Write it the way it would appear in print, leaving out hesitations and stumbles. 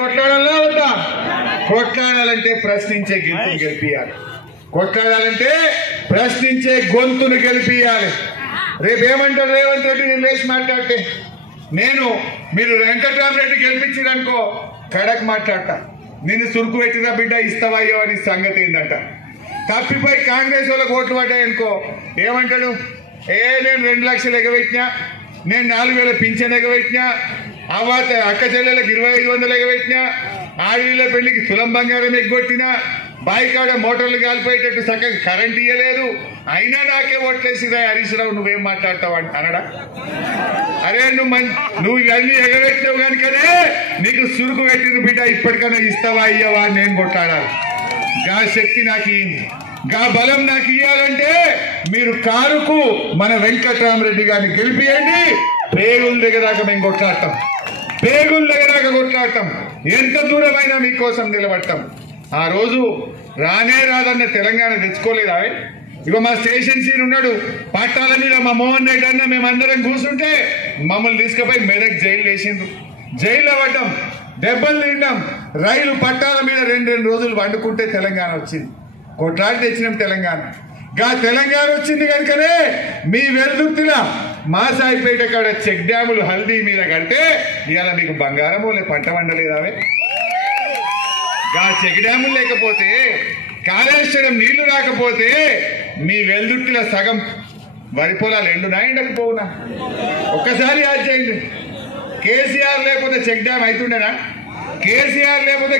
కొట్లాడాలా వద్దా? కొట్లాడాలంటే ప్రశ్నించే గొంతును గెలిపియాలి. కొట్లాడాలంటే ప్రశ్నించే గొంతును గెలిపియాలి. రేపేమంటారు రేవంత్ రెడ్డి నేను లేచి మాట్లాడితే? మీరు వెంకట్రామరెడ్డి గెలిపించారనుకో కడక్ మాట్లాడతా, నిన్ను సురుకు పెట్టినా బిడ్డ ఇస్తావా అయ్యో అని సంగతి ఏందంట. తప్పిపోయి కాంగ్రెస్ వాళ్ళకి ఓట్లు పడ్డాయనుకో ఏమంటాడు? నేను 2 లక్షలు ఎగబెట్టినా, నేను 4,000 పింఛన్ ఎగబెట్టినా, అవ్వాత అక్క చెల్లెలకు 2,500 ఎగబెట్టినా, ఆడవిళ్ళ పెళ్లికి తులం బంగారం ఎగ్గొట్టినా, బాయికాడ మోటార్లు కాలిపోయేటట్టు చక్కగా కరెంట్ ఇయ్యలేదు, అయినా నాకే ఓట్లేసిరా హరీష్ రావు నువ్వేం మాట్లాడతావు అనడా? అరే నువ్వు ఇవన్నీ ఎగబెట్టినావు కనుకనే నీకు సురుకు పెట్టిన బిడ్డ ఇప్పటికైనా ఇస్తావా ఇయ్యవా అని నేను కొట్లాడాలి. గా శక్తి నాకు ఇయ్యింది, గా బలం నాకు ఇయ్యాలంటే మీరు కారుకు మన వెంకట్రామరెడ్డి గారిని గెలిపియండి. పేగుల దగ్గర దాకా మేము కొట్లాడతాం, పేగుల దగ్గర దాకా కొట్లాడతాం, ఎంత దూరమైనా మీకోసం నిలబడతాం. ఆ రోజు రానే రాదన్న తెలంగాణ తెచ్చుకోలేదా? ఇక మా స్టేషన్ సీన్ ఉన్నాడు, పట్టాల మీద మా మోహన్ రెడ్డి అన్న మేమందరం కూర్చుంటే మమ్మల్ని తీసుకుపోయి మెదక్ జైలు వేసిండ్రు. జైల్లో పడ్డాం, దెబ్బలు తిన్నాం, రైలు పట్టాల మీద 2 రోజులు వండుకుంటే తెలంగాణ వచ్చింది. కొట్లాడి తెచ్చినాం తెలంగాణ. తెలంగాణ వచ్చింది కనుకనే మీ వెల్దుర్తిలా మా సాయిపేట కాడ చెక్ డ్యాములు హల్దీ మీద కడితే ఇవాళ మీకు బంగారం వాళ్ళే పంట వండలేదావే? చెక్ డ్యాములు లేకపోతే, కాళేశ్వరం నీళ్లు రాకపోతే మీ వెల్దుర్తిలో సగం వరి పొలాలు ఎండునా ఎండకపోవునా? ఒక్కసారి యాద్ చేయండి. కేసీఆర్ లేకపోతే చెక్ డ్యామ్ అవుతుండేనా? కేసీఆర్ లేకపోతే